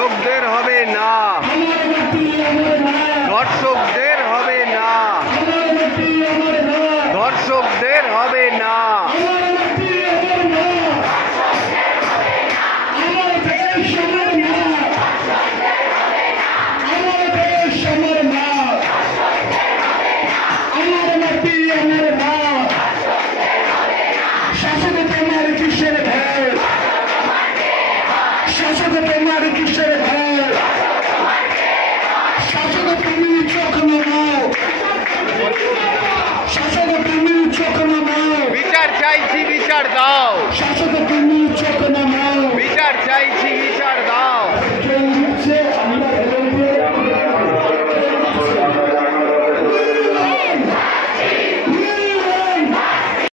শোকদের হবে না, ধর্ষকদের হবে না, ধর্ষকদের হবে না। বিচার চাইছি, বিচার দাও, বিচার চাইছি।